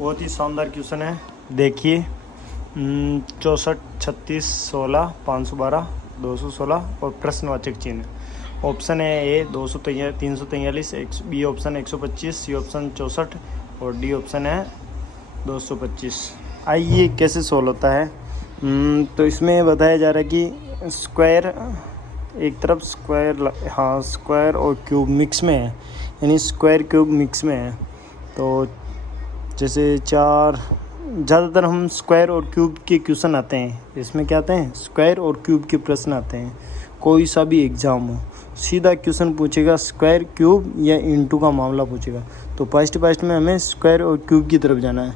बहुत ही शानदार क्वेश्चन है। देखिए 64, 36, 16, 512, 216 और प्रश्नवाचक चिन्ह। ऑप्शन है ए 343, बी ऑप्शन 125, सी ऑप्शन 64 और डी ऑप्शन है 225। आइए कैसे सोल्व होता है। तो इसमें बताया जा रहा है कि स्क्वायर एक तरफ स्क्वायर और क्यूब मिक्स में है, यानी स्क्वायर क्यूब मिक्स में है। तो जैसे ज़्यादातर हम स्क्वायर और क्यूब के क्वेश्चन आते हैं, इसमें क्या आते हैं, स्क्वायर और क्यूब के प्रश्न आते हैं। कोई सा भी एग्ज़ाम हो सीधा क्वेश्चन पूछेगा स्क्वायर क्यूब या इनटू का मामला पूछेगा। तो फर्स्ट में हमें स्क्वायर और क्यूब की तरफ जाना है।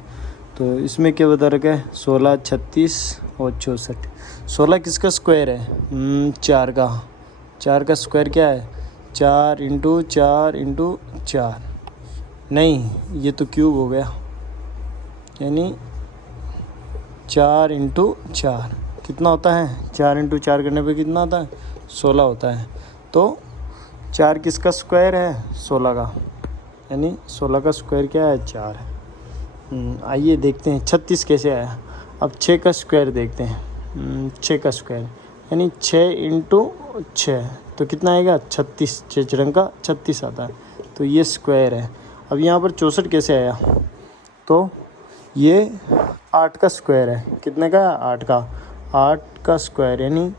तो इसमें क्या बता रखा है, 16, 36 और 64। 16 किसका स्क्वायर है, 4 का। 4 का स्क्वायर क्या है, 4 इंटू 4 इंटू 4। नहीं, ये तो क्यूब हो गया, यानी 4 इंटू 4 कितना होता है, 4 इंटू 4 करने पे कितना आता है, 16 होता है। तो 4 किसका स्क्वायर है, 16 का, यानी 16 का स्क्वायर क्या है, 4 है। आइए देखते हैं 36 कैसे आया। अब 6 का स्क्वायर देखते हैं। 6 का स्क्वायर यानी 6 इंटू 6 तो कितना आएगा, 36। 6 चरंग का 36 आता है, तो ये स्क्वायर है। अब यहाँ पर 64 कैसे आया, तो ये 8 का स्क्वायर है। कितने का, 8 का। 8 का स्क्वायर यानी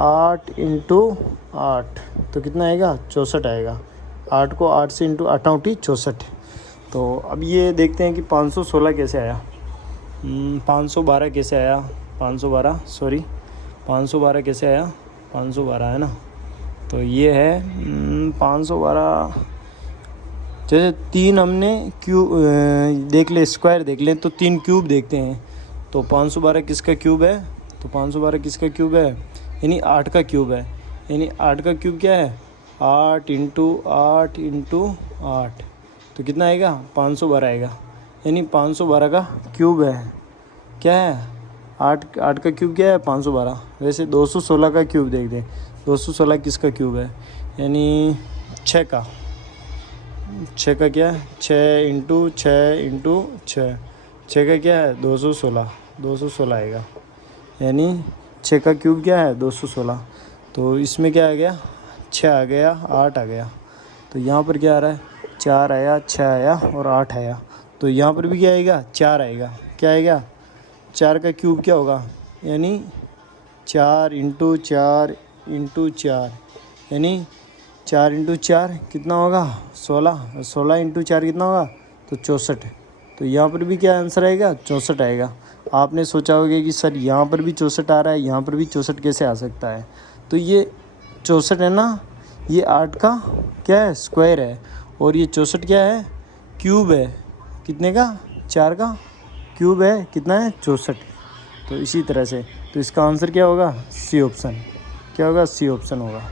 8 इंटू 8 तो कितना आएगा, 64 आएगा। 8 को 8 से इंटू 8 8 64। तो अब ये देखते हैं कि 516 कैसे आया। 512 कैसे आया, 512 कैसे आया, 512 है ना। तो ये है 512। जैसे 3 हमने क्यूब देख ले, स्क्वायर देख लें, तो 3 क्यूब देखते हैं। तो 512 किसका क्यूब है, तो 512 किसका क्यूब है, यानी 8 का क्यूब है। यानी 8 का क्यूब क्या है, 8 इंटू 8 इंटू 8 तो कितना आएगा, 512 आएगा। यानी 512 का क्यूब है, क्या है, 8 का क्यूब क्या है, 512। वैसे 216 का क्यूब देखते हैं। 216 किसका क्यूब है, यानी 6 का। 6 का क्या है, 6 इंटू 6 इंटू 6। 6 का क्या है, 216। 216 आएगा, यानी 6 का क्यूब क्या है, 216। तो इसमें क्या आ गया, 6 आ गया, 8 आ गया। तो यहाँ पर क्या आ रहा है, 4 आया, 6 आया और 8 आया। तो यहाँ पर भी क्या आएगा, 4 आएगा। क्या आएगा, 4 का क्यूब क्या होगा, यानी 4 इंटू 4 इंटू 4 यानी 4 इंटू 4 कितना होगा, 16। 16 इंटू 4 कितना होगा, तो 64। तो यहाँ पर भी क्या आंसर आएगा, 64 आएगा। आपने सोचा होगा कि सर यहाँ पर भी 64 आ रहा है, यहाँ पर भी 64 कैसे आ सकता है। तो ये 64 है ना, ये 8 का क्या है, स्क्वायर है। और ये 64 क्या है, क्यूब है। कितने का, 4 का क्यूब है, कितना है, 64। तो इसी तरह से तो इसका आंसर क्या होगा, सी ऑप्शन। क्या होगा, सी ऑप्शन होगा।